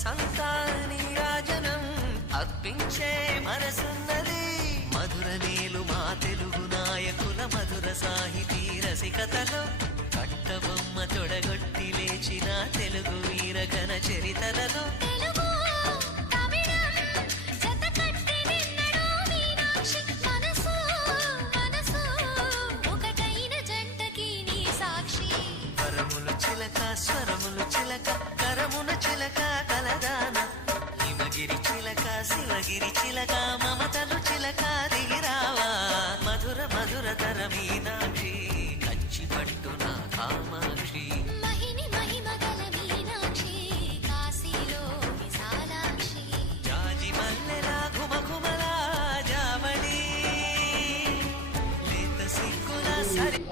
మనసంతా నీరాజనం అర్పించే మనసున్నది. మధుర నీలు మా తెలుగు నాయకుల మధుర సాహితీ రసికతలో కట్టబొమ్మ తొడగొట్టి లేచిన తెలుగు వీరగణ చరితలలో స్వరములు చిలక కరమున చిలక కలదాన హిమగిరి చిలక శివగిరి చిలక మమతలు చిలక దిగిరావా మధుర మధుర తర మీనాక్షి కంచి పట్టున కామాక్షి మహిని మహిమగల మీనాక్షి కాశీలో విశాలాక్షి జాజి మల్లెలా ఘుమఘుమలా జావళి లేత సిగ్గుల సరి